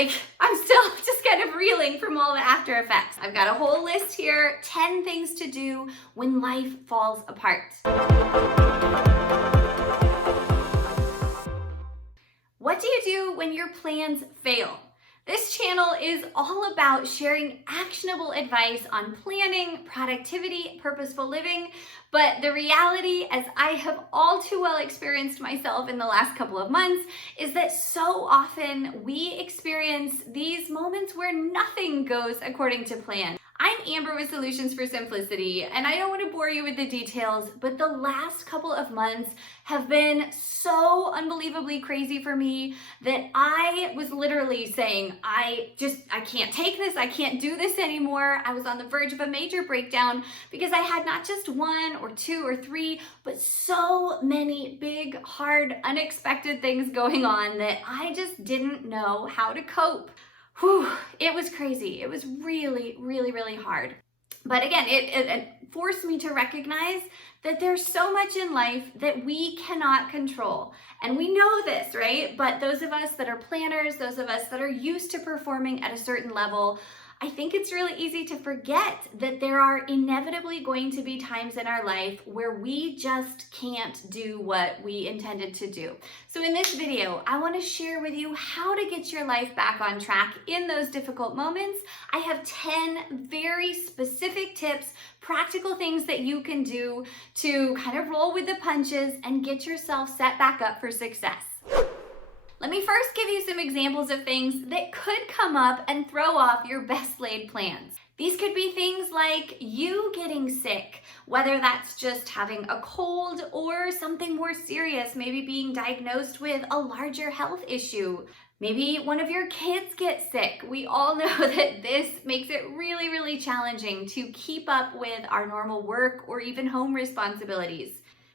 like I'm still just kind of reeling from all the after effects. I've got a whole list here, 10 things to do when life falls apart. What do you do when your plans fail? This channel is all about sharing actionable advice on planning, productivity, purposeful living, but the reality, as I have all too well experienced myself in the last couple of months, is that so often we experience these moments where nothing goes according to plan. I'm Amber with Solutions for Simplicity, and I don't want to bore you with the details, but the last couple of months have been so unbelievably crazy for me that I was literally saying, I can't take this, I can't do this anymore. I was on the verge of a major breakdown because I had not just one or two or three, but so many big, hard, unexpected things going on that I just didn't know how to cope. Whew, it was crazy. It was really, really, really hard. But again, it forced me to recognize that there's so much in life that we cannot control. And we know this, right? But those of us that are planners, those of us that are used to performing at a certain level, I think it's really easy to forget that there are inevitably going to be times in our life where we just can't do what we intended to do. So in this video, I want to share with you how to get your life back on track in those difficult moments. I have 10 very specific tips, practical things that you can do to kind of roll with the punches and get yourself set back up for success. Let me first give you some examples of things that could come up and throw off your best laid plans. These could be things like you getting sick, whether that's just having a cold or something more serious, maybe being diagnosed with a larger health issue. Maybe one of your kids gets sick. We all know that this makes it really, really challenging to keep up with our normal work or even home responsibilities.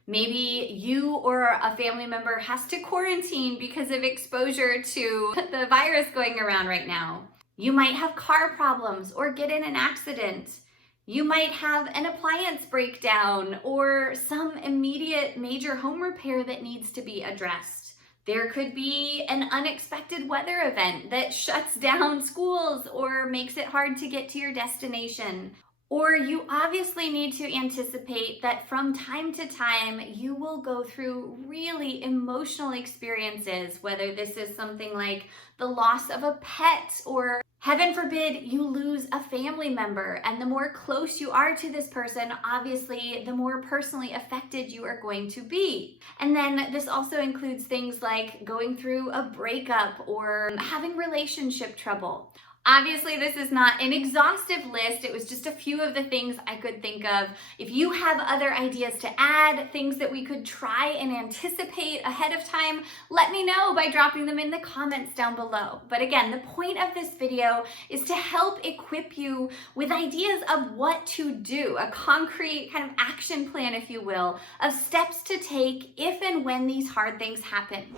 Maybe you or a family member has to quarantine because of exposure to the virus going around right now. You might have car problems or get in an accident. You might have an appliance breakdown or some immediate major home repair that needs to be addressed. There could be an unexpected weather event that shuts down schools or makes it hard to get to your destination. Or you obviously need to anticipate that from time to time, you will go through really emotional experiences, whether this is something like the loss of a pet, or heaven forbid, you lose a family member. And the more close you are to this person, obviously, the more personally affected you are going to be. And then this also includes things like going through a breakup or having relationship trouble. Obviously, this is not an exhaustive list. It was just a few of the things I could think of. If you have other ideas to add, things that we could try and anticipate ahead of time, let me know by dropping them in the comments down below. But again, the point of this video is to help equip you with ideas of what to do, a concrete kind of action plan, if you will, of steps to take if and when these hard things happen.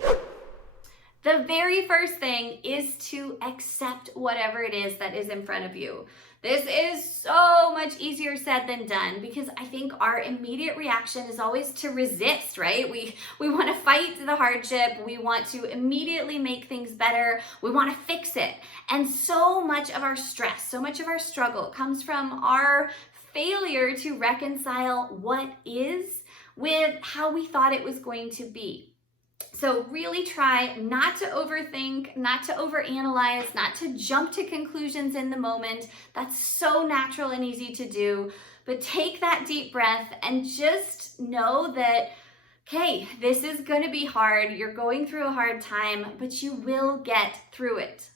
The very first thing is to accept whatever it is that is in front of you. This is so much easier said than done because I think our immediate reaction is always to resist, right? We want to fight the hardship. We want to immediately make things better. We want to fix it. And so much of our stress, so much of our struggle comes from our failure to reconcile what is with how we thought it was going to be. So really try not to overthink, not to overanalyze, not to jump to conclusions in the moment. That's so natural and easy to do. But take that deep breath and just know that, okay, this is going to be hard. You're going through a hard time, but you will get through it.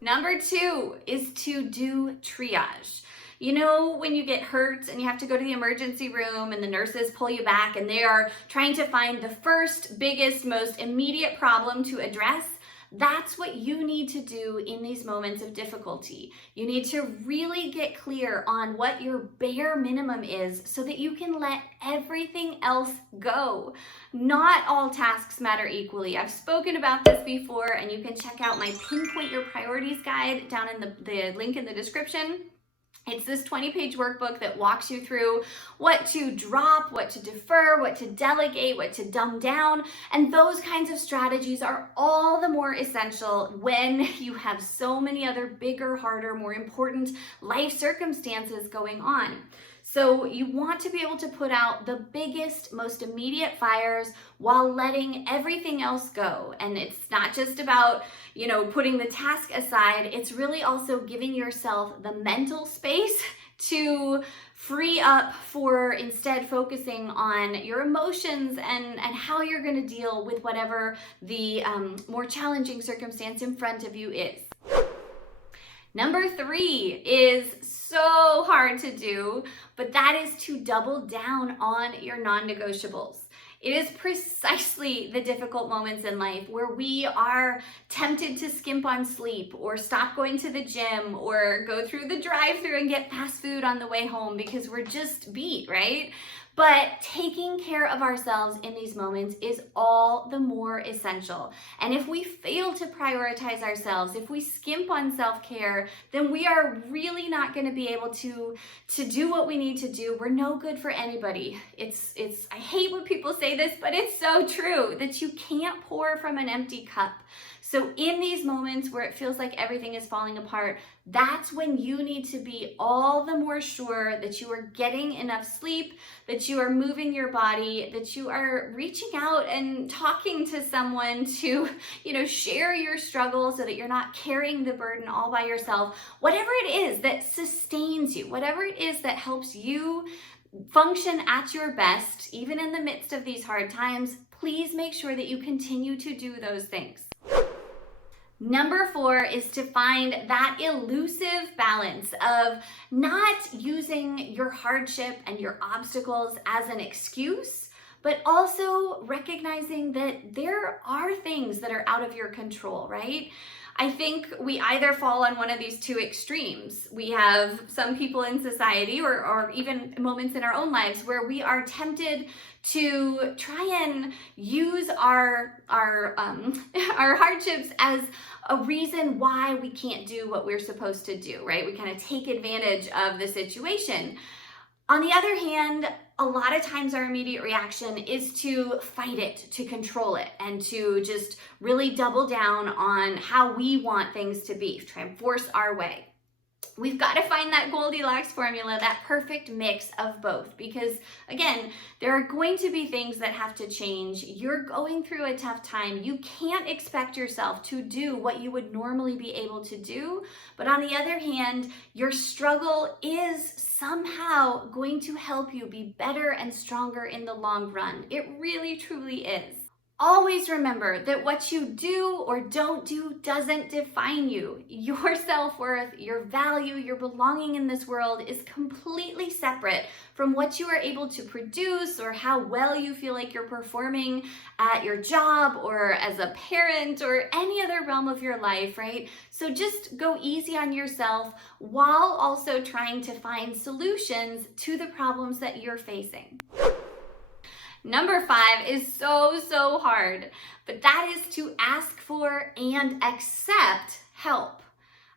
Number 2 is to do triage. You know, when you get hurt and you have to go to the emergency room and the nurses pull you back and they are trying to find the first, biggest, most immediate problem to address, that's what you need to do in these moments of difficulty. You need to really get clear on what your bare minimum is so that you can let everything else go. Not all tasks matter equally. I've spoken about this before, and you can check out my Pinpoint Your Priorities guide down in the link in the description. It's this 20-page workbook that walks you through what to drop, what to defer, what to delegate, what to dumb down. And those kinds of strategies are all the more essential when you have so many other bigger, harder, more important life circumstances going on. So you want to be able to put out the biggest, most immediate fires while letting everything else go. And it's not just about, putting the task aside. It's really also giving yourself the mental space to free up for instead focusing on your emotions and how you're going to deal with whatever the more challenging circumstance in front of you is. Number 3 is so hard to do, but that is to double down on your non-negotiables. It is precisely the difficult moments in life where we are tempted to skimp on sleep or stop going to the gym or go through the drive-thru and get fast food on the way home because we're just beat, right? But taking care of ourselves in these moments is all the more essential. And if we fail to prioritize ourselves, if we skimp on self-care, then we are really not going to be able to do what we need to do. We're no good for anybody. I hate when people say this, but it's so true that you can't pour from an empty cup. So in these moments where it feels like everything is falling apart, that's when you need to be all the more sure that you are getting enough sleep, that you are moving your body, that you are reaching out and talking to someone to, share your struggle so that you're not carrying the burden all by yourself. Whatever it is that sustains you, whatever it is that helps you function at your best, even in the midst of these hard times, please make sure that you continue to do those things. Number 4 is to find that elusive balance of not using your hardship and your obstacles as an excuse, but also recognizing that there are things that are out of your control, right? I think we either fall on one of these two extremes. We have some people in society or even moments in our own lives where we are tempted to try and use our hardships as a reason why we can't do what we're supposed to do, right? We kind of take advantage of the situation. On the other hand, a lot of times our immediate reaction is to fight it, to control it, and to just really double down on how we want things to be, try and force our way. We've got to find that Goldilocks formula, that perfect mix of both, because again, there are going to be things that have to change. You're going through a tough time. You can't expect yourself to do what you would normally be able to do. But on the other hand, your struggle is somehow going to help you be better and stronger in the long run. It really, truly is. Always remember that what you do or don't do doesn't define you. Your self-worth, your value, your belonging in this world is completely separate from what you are able to produce or how well you feel like you're performing at your job or as a parent or any other realm of your life, right? So just go easy on yourself while also trying to find solutions to the problems that you're facing. Number 5 is so hard, but that is to ask for and accept help.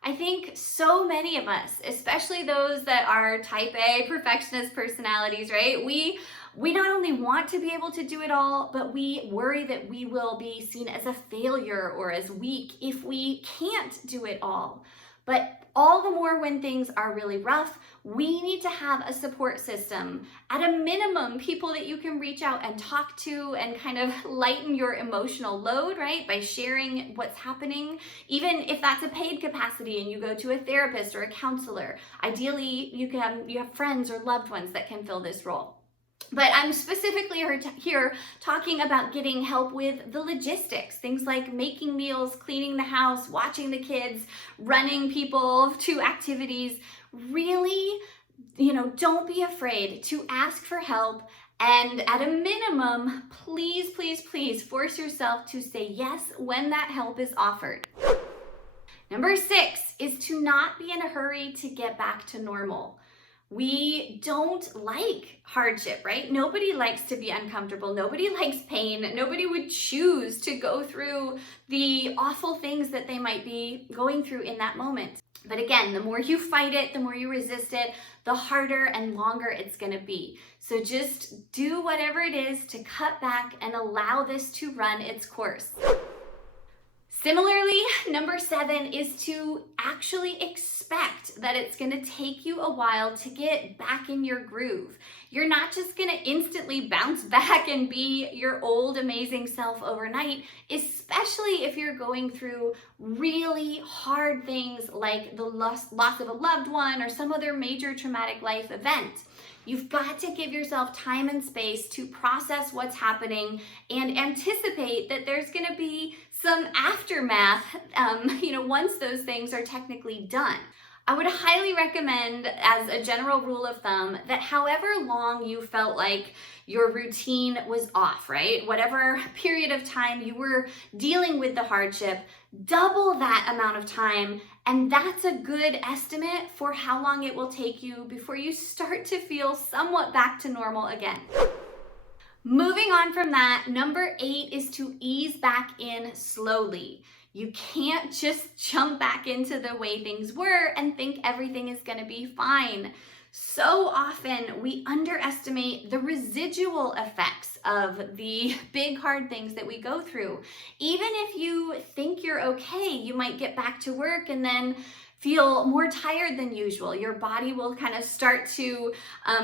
I think so many of us, especially those that are type A perfectionist personalities, right? We not only want to be able to do it all, but we worry that we will be seen as a failure or as weak if we can't do it all. But all the more when things are really rough, we need to have a support system. At a minimum, people that you can reach out and talk to and kind of lighten your emotional load, right? By sharing what's happening, even if that's a paid capacity and you go to a therapist or a counselor. Ideally, you have friends or loved ones that can fill this role. But I'm specifically here talking about getting help with the logistics, things like making meals, cleaning the house, watching the kids, running people to activities. Really, don't be afraid to ask for help. And at a minimum, please force yourself to say yes when that help is offered. Number 6 is to not be in a hurry to get back to normal. We don't like hardship, right? Nobody likes to be uncomfortable. Nobody likes pain. Nobody would choose to go through the awful things that they might be going through in that moment. But again, the more you fight it, the more you resist it, the harder and longer it's going to be. So just do whatever it is to cut back and allow this to run its course. Similarly, number 7 is to actually expect that it's going to take you a while to get back in your groove. You're not just going to instantly bounce back and be your old amazing self overnight, especially if you're going through really hard things like the loss of a loved one or some other major traumatic life event. You've got to give yourself time and space to process what's happening and anticipate that there's going to be some aftermath, once those things are technically done. I would highly recommend, as a general rule of thumb, that however long you felt like your routine was off, right? Whatever period of time you were dealing with the hardship, double that amount of time, and that's a good estimate for how long it will take you before you start to feel somewhat back to normal again. Moving on from that, number 8 is to ease back in slowly. You can't just jump back into the way things were and think everything is going to be fine. So often we underestimate the residual effects of the big hard things that we go through. Even if you think you're okay, you might get back to work and then feel more tired than usual. Your body will kind of start to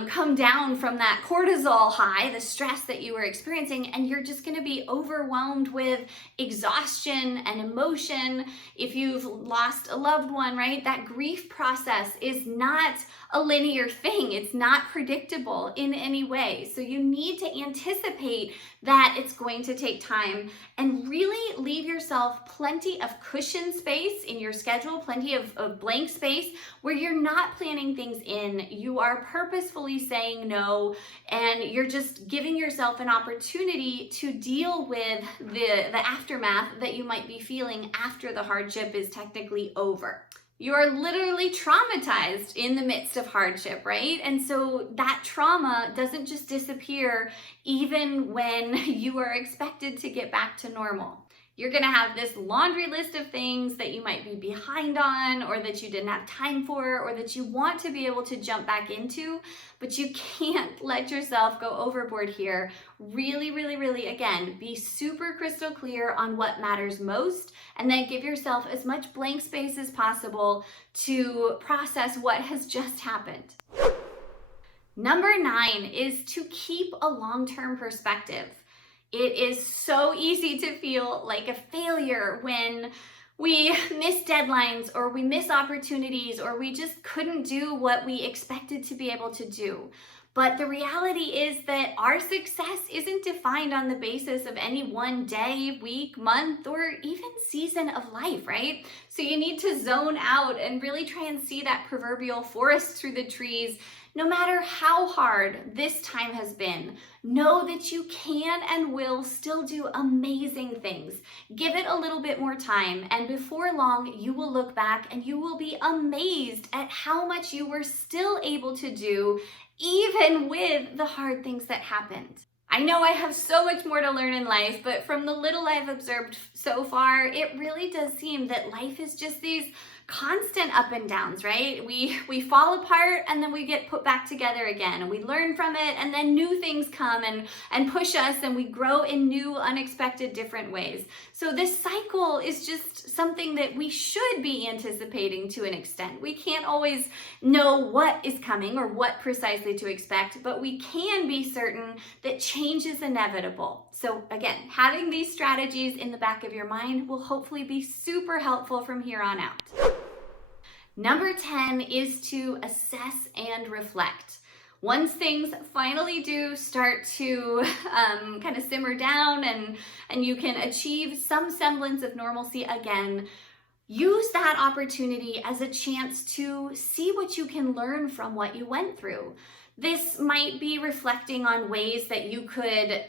come down from that cortisol high, the stress that you were experiencing, and you're just going to be overwhelmed with exhaustion and emotion. If you've lost a loved one, right, that grief process is not a linear thing. It's not predictable in any way. So you need to anticipate that it's going to take time and really leave yourself plenty of cushion space in your schedule, plenty of blank space where you're not planning things in. You are purposefully saying no, and you're just giving yourself an opportunity to deal with the aftermath that you might be feeling after the hardship is technically over. You are literally traumatized in the midst of hardship, right? And so that trauma doesn't just disappear even when you are expected to get back to normal. You're gonna have this laundry list of things that you might be behind on, or that you didn't have time for, or that you want to be able to jump back into, but you can't let yourself go overboard here. Really, really, really, again, be super crystal clear on what matters most, and then give yourself as much blank space as possible to process what has just happened. Number 9 is to keep a long-term perspective. It is so easy to feel like a failure when we miss deadlines or we miss opportunities or we just couldn't do what we expected to be able to do. But the reality is that our success isn't defined on the basis of any one day, week, month, or even season of life, right? So you need to zone out and really try and see that proverbial forest through the trees. No matter how hard this time has been, know that you can and will still do amazing things. Give it a little bit more time, and before long, you will look back and you will be amazed at how much you were still able to do, even with the hard things that happened. I know I have so much more to learn in life, but from the little I've observed so far, it really does seem that life is just these constant up and downs, right? We fall apart and then we get put back together again, and we learn from it, and then new things come and push us, and we grow in new, unexpected, different ways. So this cycle is just something that we should be anticipating to an extent. We can't always know what is coming or what precisely to expect, but we can be certain that change is inevitable. So again, having these strategies in the back of your mind will hopefully be super helpful from here on out. Number 10 is to assess and reflect. Once things finally do start to kind of simmer down and you can achieve some semblance of normalcy again, use that opportunity as a chance to see what you can learn from what you went through. This might be reflecting on ways that you could,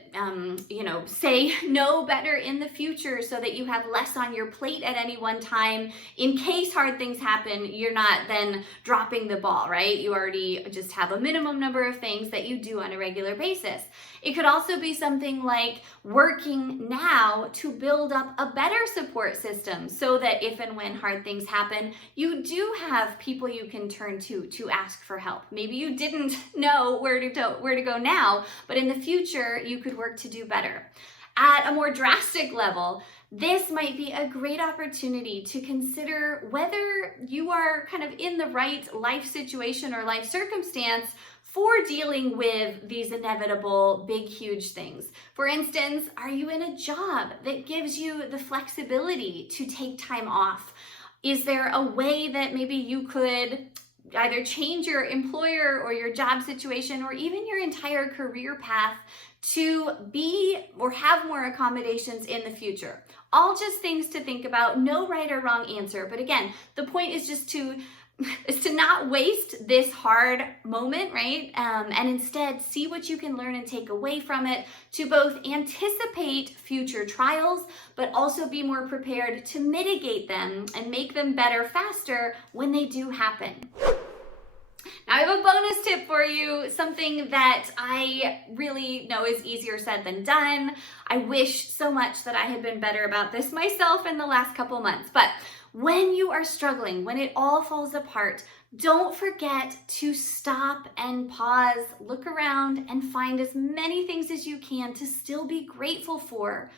say no better in the future so that you have less on your plate at any one time. In case hard things happen, you're not then dropping the ball, right? You already just have a minimum number of things that you do on a regular basis. It could also be something like working now to build up a better support system so that if and when hard things happen, you do have people you can turn to ask for help. Maybe you didn't know where to go now, but in the future, you could work to do better. At a more drastic level, this might be a great opportunity to consider whether you are kind of in the right life situation or life circumstance for dealing with these inevitable big, huge things. For instance, are you in a job that gives you the flexibility to take time off? Is there a way that maybe you could either change your employer or your job situation or even your entire career path to be or have more accommodations in the future? All just things to think about, no right or wrong answer. But again, the point is just to not waste this hard moment, right? And instead see what you can learn and take away from it to both anticipate future trials, but also be more prepared to mitigate them and make them better faster when they do happen. Now I have a bonus tip for you, something that I really know is easier said than done. I wish so much that I had been better about this myself in the last couple months, but when you are struggling, when it all falls apart, don't forget to stop and pause, look around, and find as many things as you can to still be grateful for.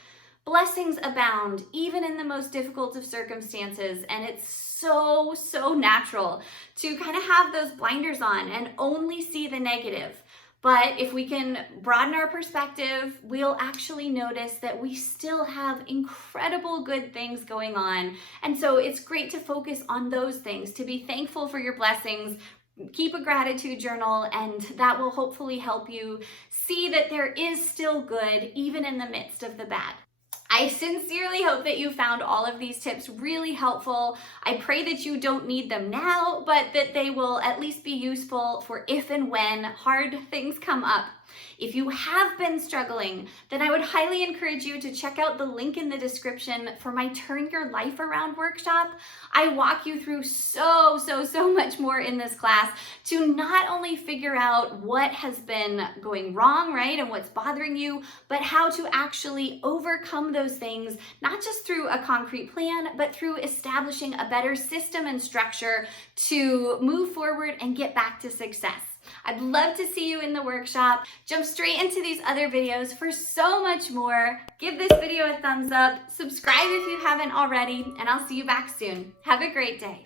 Blessings abound, even in the most difficult of circumstances, and it's so natural to kind of have those blinders on and only see the negative. But if we can broaden our perspective, we'll actually notice that we still have incredible good things going on. And so it's great to focus on those things, to be thankful for your blessings, keep a gratitude journal, and that will hopefully help you see that there is still good even in the midst of the bad. I sincerely hope that you found all of these tips really helpful. I pray that you don't need them now, but that they will at least be useful for if and when hard things come up. If you have been struggling, then I would highly encourage you to check out the link in the description for my Turn Your Life Around workshop. I walk you through so much more in this class to not only figure out what has been going wrong, right, and what's bothering you, but how to actually overcome those things, not just through a concrete plan, but through establishing a better system and structure to move forward and get back to success. I'd love to see you in the workshop. Jump straight into these other videos for so much more. Give this video a thumbs up, subscribe if you haven't already, and I'll see you back soon. Have a great day.